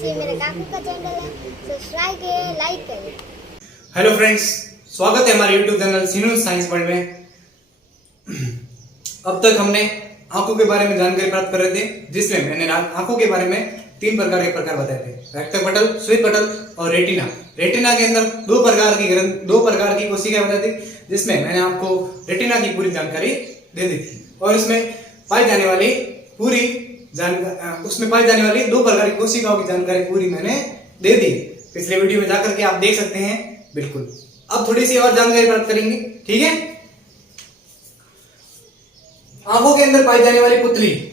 Friends, ये मेरे काकू का चैनल है, सब्सक्राइब करें, लाइक करें। हेलो फ्रेंड्स, स्वागत है हमारे यूट्यूब चैनल सीनू साइंस वर्ल्ड में। अब तक हमने आंखों के बारे में जानकारी प्राप्त कर रहे थे, जिसमें मैंने आंखों के बारे में 3 प्रकार के प्रकार बताए थे: रक्त पटल, श्वेत पटल और रेटिना। रेटिना के अंदर दो प्रकार की कोशिकाएं बताई थी, जिसमें मैंने आपको रेटिना की पूरी जानकारी दे दी थी और इसमें पाई जाने वाली दो प्रकार की कोशिकाओं की जानकारी पूरी मैंने दे दी। पिछले वीडियो में जाकर के आप देख सकते हैं। बिल्कुल, अब थोड़ी सी और जानकारी प्राप्त करेंगे, ठीक है। आंखों के अंदर पाई जाने वाली पुतली,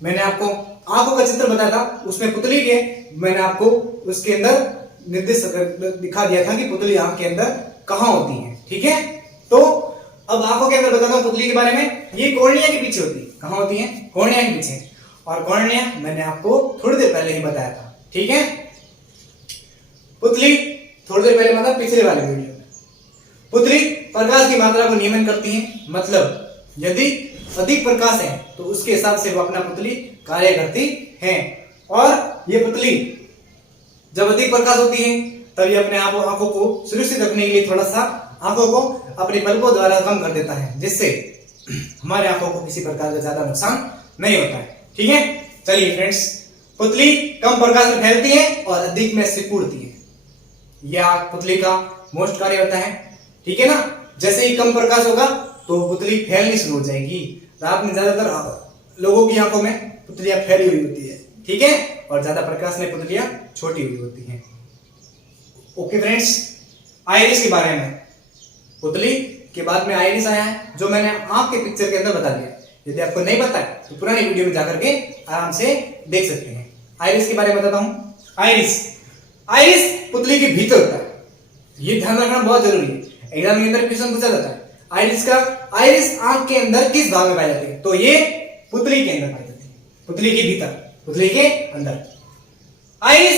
मैंने आपको आंखों का चित्र बताया था, उसमें पुतली के मैंने आपको उसके अंदर निर्देश दिखा दिया था कि पुतली आंख के अंदर कहां होती है, ठीक है। तो अब आंखों के अंदर बताता हूं पुतली के बारे में। ये कॉर्निया के पीछे होती है। कहां होती है? कॉर्निया के पीछे। और कॉर्निया मैंने आपको थोड़ी देर पहले ही बताया था, ठीक है। पुतली थोड़ी देर पहले मतलब पिछले वाले वीडियो में, पुतली प्रकाश की मात्रा को नियमन करती है। मतलब यदि अधिक प्रकाश है तो उसके हिसाब से वो अपना पुतली कार्य करती है। और ये पुतली जब अधिक प्रकाश होती है तब ये अपने आंखों को सुरक्षित रखने के लिए थोड़ा सा आंखों को अपने पलकों द्वारा कम कर देता है, जिससे हमारे आंखों को किसी प्रकार का ज्यादा नुकसान नहीं होता है, ठीक है। चलिए फ्रेंड्स, पुतली कम प्रकाश में फैलती है और अधिक में सिकुड़ती है। यह पुतली का मोस्ट कार्य होता है, ठीक है ना। जैसे ही कम प्रकाश होगा तो पुतली फैलनी शुरू हो जाएगी। रात में ज्यादातर लोगों की आंखों में पुतलियां फैली हुई होती है, ठीक है, और ज्यादा प्रकाश में पुतलियां छोटी हुई होती हैं। ओके फ्रेंड्स, आइरिस के बारे में, पुतली के बाद में आइरिस आया है, जो मैंने आंख के पिक्चर के अंदर बता दिया। यदि आपको नहीं पता है तो पुरानी वीडियो में जाकर के आराम से देख सकते हैं। आइरिस के बारे में बताता हूं। आइरिस पुतली के भीतर होता है। ये ध्यान रखना बहुत जरूरी है, एग्जाम के अंदर क्वेश्चन पूछा जाता है। आइरिस आंख के अंदर किस भाग में पाई जाती है? तो ये पुतली के अंदर पाई जाती है, पुतली के भीतर, पुतली के अंदर। आइरिस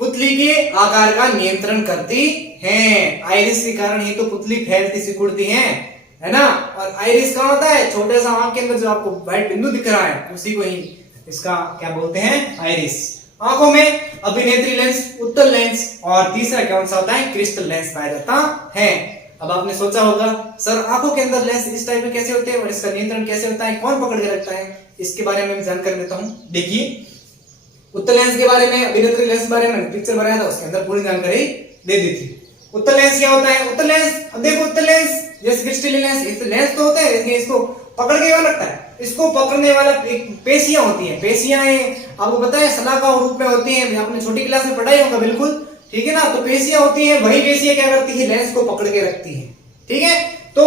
पुतली के आकार का नियंत्रण करती है। आइरिस के कारण ही तो पुतली फैलती सिकुड़ती है ना। और आइरिस कहां होता है? छोटे सा आंख के अंदर जो आपको व्हाइट बिंदु दिख रहा है, उसी को ही इसका क्या बोलते हैं? आइरिस। आंखों में अभिनेत्री लेंस, उत्तल लेंस और तीसरा कौन सा होता है? क्रिस्टल लेंस पाया जाता है। अब आपने सोचा होगा, सर आंखों के अंदर लेंस इस टाइप में कैसे होते हैं और इसका नियंत्रण कैसे होता है, कौन पकड़ के रखता है? इसके बारे में जानकारी देता हूं। देखिए, उत्तल लेंस के बारे में, अभिनेत्री लेंस के बारे में पिक्चर बनाया था, उसके अंदर पूरी जानकारी दे दी थी। उत्तल लेंस क्या होता है? उत्तल लेंस, अब देखो, उत्तल लेंस जैसे क्रिस्टल लेंस, इस लेंस तो होता है, लेकिन इसको पकड़ के कौन रखता है? इसको पकड़ने वाला एक पेशियां होती हैं। पेशियां आपको पता है सलाखा रूप में होती हैं, आपने छोटी क्लास में पढ़ाई होगा, बिल्कुल, ठीक है ना। तो पेशियां होती हैं, वही पेशियां क्या करती है? लेंस को पकड़ के रखती है, ठीक है। तो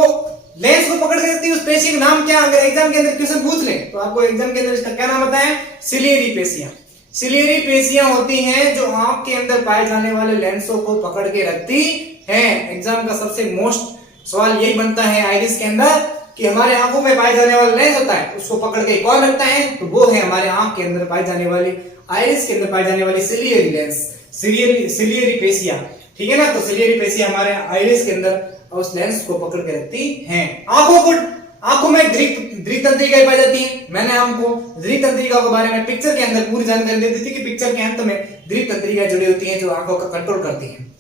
लेंस को पकड़ के रखती है, उस पेशी का नाम क्या? अगर एग्जाम के अंदर क्वेश्चन पूछ ले तो आपको एग्जाम के अंदर इसका क्या नाम बताएं? सिलियरी पेशियां। सिलियरी पेशियां होती हैं जो आंख के अंदर पाए जाने वाले लेंसों को पकड़ के रखती हैं। एग्जाम का सबसे मोस्ट सवाल यही बनता है आइरिस के अंदर कि हमारे आंखों में पाए जाने वाला लेंस होता है, उसको पकड़ के कौन रखता है? तो वो है हमारे आंख के अंदर पाई जाने वाली, आइरिस के अंदर पाई जाने वाली सिलियरी लेंस, सिलियरी पेशियां, ठीक है ना। तो सिलियरी पेशियां हमारे आइरिस के अंदर उस लेंस को पकड़ के रखती हैं। आंखों में दृक तंत्रिकाएं पाई जाती हैं। मैंने आपको दृक तंत्रिका के बारे में पिक्चर के अंदर पूरी जानकारी दे दी थी कि पिक्चर के अंत में दृक तंत्रिकाएं जुड़ी होती हैं जो आंखों का कंट्रोल करती हैं।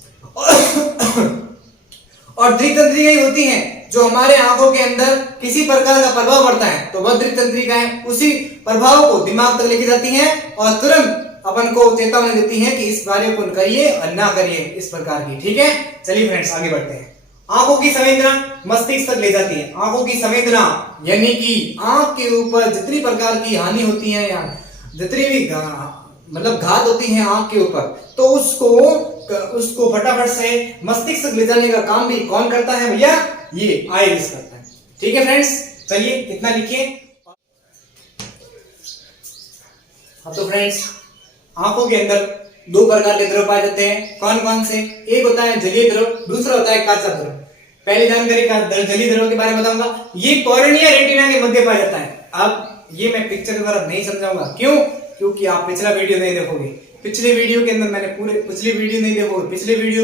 और दृक तंत्रिकाएं होती हैं जो हमारे आंखों के अंदर किसी प्रकार का प्रभाव पड़ता है, तो वह दृक तंत्रिकाएं उसी प्रभाव को दिमाग तक लेके जाती हैं और तुरंत अपन को चेतावनी देती हैं कि इस कार्य को करिए और ना करिए, इस प्रकार की, ठीक है। चलिए फ्रेंड्स, आगे बढ़ते हैं। आंखों की संवेदना मस्तिष्क तक ले जाती है। आंखों की संवेदना यानी कि आंख के ऊपर जितनी प्रकार की हानि होती है या जितनी भी मतलब घात होती है आंख के ऊपर, तो उसको फटाफट से मस्तिष्क तक ले जाने का काम भी कौन करता है भैया? ये आइरिस करता है, ठीक है फ्रेंड्स। चलिए इतना लिखिए। अब तो फ्रेंड्स, आंखों के अंदर 2 प्रकार के द्रव पाए जाते हैं। कौन कौन से? एक होता है जलीय द्रव, दूसरा होता है काचा द्रव। पहली जानकारी का जलीय द्रव के बारे में बताऊंगा। ये कॉर्निया रेटिना के मध्य पाया जाता है। अब ये मैं पिक्चर के द्वारा नहीं समझाऊंगा, क्यों? क्योंकि आप पिछला वीडियो नहीं देखोगे। पिछले वीडियो के अंदर मैंने पिछले वीडियो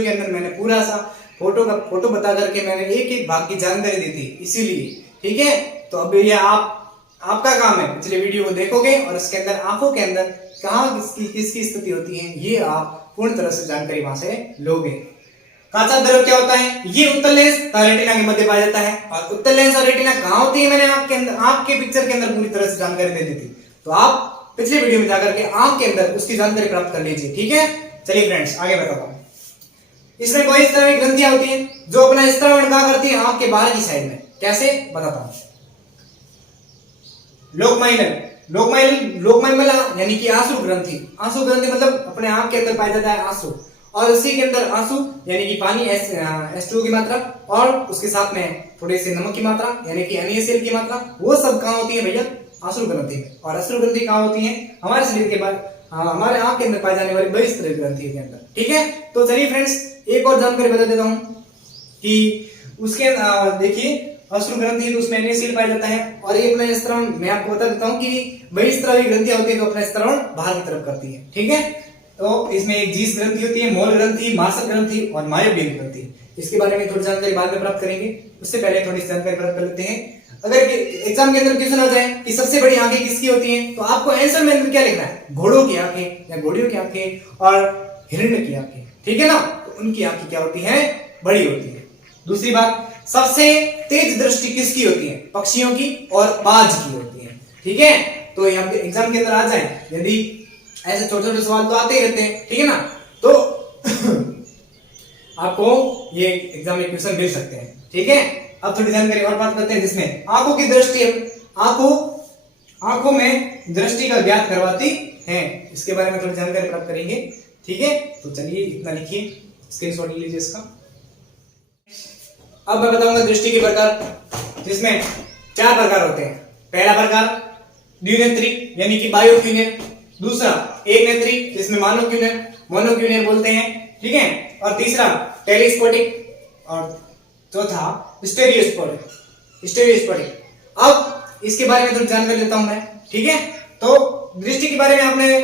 के अंदर मैंने पूरा सा फोटो बता करके मैंने एक एक भाग की जानकारी दी थी, इसीलिए, ठीक है। तो अब ये आप आपका काम है पिछले वीडियो को देखोगे और इसके अंदर आंखों के अंदर कहाँ किसकी स्थिति होती है ये आप पूर्ण तरह से जानकारी वहां से लोगे। काचा द्रव क्या होता है? ये उत्तल लेंस तथा रेटिना के मध्य पाया जाता है। और उत्तल लेंस और रेटिना कहाँ होती है मैंने आंख के पिक्चर के अंदर पूरी तरह से जानकारी दे दी थी, तो आप पिछले वीडियो में जाकर के आंख के अंदर उसकी जानकारी प्राप्त कर लीजिए। ठीक है, चलिए फ्रेंड्स आगे बताता हूं। इसमें कोई इस तरह की ग्रंथियां होती हैं जो अपना स्त्रावण कहाँ करती है? आंख के बाहर की साइड में। कैसे बताता हूं। लोकमाइनल यानी कि आंसू ग्रंथि। आंसू ग्रंथि मतलब अपने आंख के अंदर पाया जाता है आंसू, और उसी के अंदर आंसू यानी कि पानी H2O की मात्रा और उसके साथ में थोड़े से नमक की मात्रा यानी कि NaCl की मात्रा, वो सब कहाँ होती है भैया? आंसू ग्रंथि में। और अश्रु ग्रंथि कहाँ होती है? हमारे शरीर के बाद हमारे आंख के अंदर पाई जाने वाली बहिस्तर ग्रंथि के अंदर। ठीक है, तो चलिए फ्रेंड्स एक और जानकारी बता देता हूं कि उसके देखिए अश्रु ग्रंथि तो उसमें NaCl पाया जाता है, और ये अपना स्त्रावण मैं आपको बता देता हूं कि बहिस्रावी ग्रंथियां होती है तो अपना स्त्रावण बाहर की तरफ करती है। ठीक है, तो इसमें एक जीस ग्रंथि होती है, मोल ग्रंथि, मार्शल ग्रंथि और मायोबियन ग्रंथि। इसके बारे में थोड़ी जानकारी बाद में प्राप्त करेंगे, उससे पहले थोड़ी जानकारी प्राप्त कर लेते हैं। अगर एग्जाम के अंदर क्वेश्चन आ जाए कि सबसे बड़ी आंखें किसकी होती हैं, तो आपको आंसर में अंदर क्या लिखना है? घोड़ों की आंखें या घोड़ियों की आंखें और हिरण्य की आंखें। ठीक है ना, तो उनकी आंखें क्या होती हैं? बड़ी होती है। दूसरी बात, सबसे तेज दृष्टि किसकी होती है? पक्षियों की और बाज की होती है। ठीक है, तो यहाँ पे एग्जाम के अंदर आ जाए यदि ऐसे छोटे छोटे सवाल तो आते ही रहते हैं। ठीक है ना, तो आपको ये एग्जाम में क्वेश्चन मिल सकते हैं। ठीक है, अब थोड़ी जानकारी और बात करते हैं जिसमें आंखों की दृष्टि आंखों में दृष्टि का ज्ञात करवाती है, इसके बारे में थोड़ी जानकारी प्राप्त करेंगे। ठीक है, तो चलिए इतना लिखिए, स्क्रीनशॉट लीजिए इसका। अब मैं बताऊंगा दृष्टि के प्रकार, जिसमें 4 प्रकार होते हैं। पहला प्रकार द्विनेत्री यानी कि बायोक्यूनियर, दूसरा एक नेत्री जिसमें मोनोक्यूनियर बोलते हैं। ठीक है, और तीसरा टेलीस्कोपिक और चौथा स्टेरियोस्कोपिक। अब इसके बारे में थोड़ी जानकारी देता हूं मैं। ठीक है, तो दृष्टि के बारे में आपने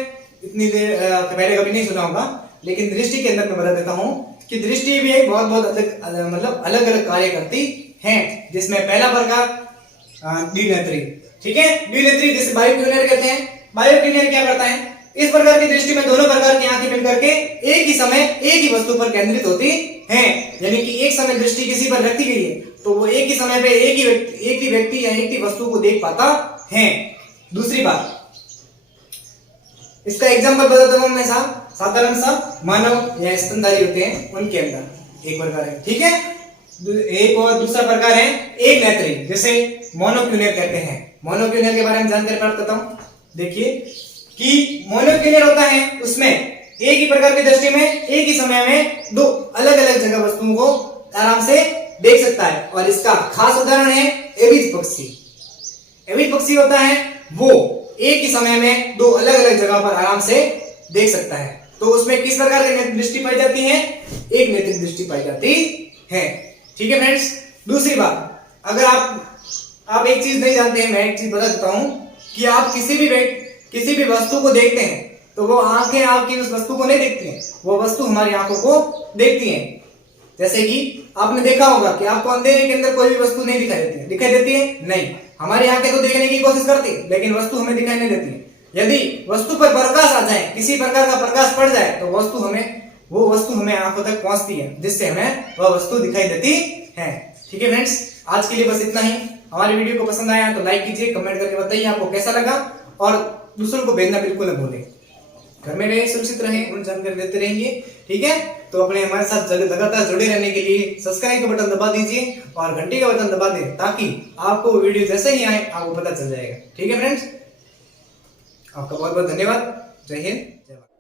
इतनी देर पहले कभी नहीं सुना होगा, लेकिन दृष्टि के अंदर मैं बता देता हूं कि दृष्टि भी एक बहुत अलग अलग कार्य करती है, जिसमें पहला प्रकार द्विनेत्री। ठीक है, द्विनेत्री जिसे बायोक्यूनियर कहते हैं। बायोक्यूनियर क्या करता है? इस प्रकार की दृष्टि में दोनों प्रकार की आंखें मिलकर के एक ही समय एक ही वस्तु पर केंद्रित होती हैं, यानी कि एक समय दृष्टि किसी पर रखी गई है तो वो एक ही समय पे एक ही व्यक्ति या एक ही वस्तु को देख पाता है। दूसरी बात, इसका एग्जांपल बता देता हूं मैं साधारण सा मानव या स्तनधारी होते हैं उनके अंदर एक प्रकार है। ठीक है, एक और दूसरा प्रकार है एक नेत्री जिसे मोनोक्यूनियर कहते हैं। मोनोक्यूनियर के बारे में जानकारी प्राप्त करता हूं। देखिए कि मोनोक्यूनियर होता है उसमें एक ही प्रकार की दृष्टि में एक ही समय में 2 अलग अलग जगह वस्तुओं को आराम से देख सकता है, और इसका खास उदाहरण है एविज पक्षी। एविज पक्षी होता है वो एक ही समय में 2 अलग अलग जगह पर आराम से देख सकता है, तो उसमें किस प्रकार की दृष्टि पाई जाती है? एक नेत्रिक दृष्टि पाई जाती है। ठीक है फ्रेंड्स, दूसरी बात, अगर आप एक चीज नहीं जानते हैं, मैं एक चीज बता देता हूं कि आप किसी भी वस्तु को देखते हैं तो वो आंखें आपकी उस वस्तु को नहीं देखती हैं, वो वस्तु हमारी आंखों को देखती है। जैसे कि आपने देखा होगा कि आपको अंधेरे के अंदर कोई भी वस्तु नहीं दिखाई देती है नहीं, हमारी आंखें तो देखने की कोशिश करती है लेकिन वस्तु हमें दिखाई नहीं देती है। यदि वस्तु पर प्रकाश आ जाए, किसी प्रकार का प्रकाश पड़ जाए, तो वो वस्तु हमें आंखों तक पहुंचती है, जिससे हमें वह वस्तु दिखाई देती है। ठीक है फ्रेंड्स, आज के लिए बस इतना ही। हमारी वीडियो को पसंद आया तो लाइक कीजिए, कमेंट करके बताइए आपको कैसा लगा, और दूसरों को भेजना बिल्कुल न भूलें। घर में रहे, सुरक्षित रहें, उन जानकारी देते रहेंगे। ठीक है, तो अपने हमारे साथ लगातार जुड़े रहने के लिए सब्सक्राइब का बटन दबा दीजिए और घंटी का बटन दबा दें, ताकि आपको वीडियो जैसे ही आए आपको पता चल जाएगा। ठीक है फ्रेंड्स, आपका बहुत बहुत धन्यवाद। जय हिंद, जय भारत।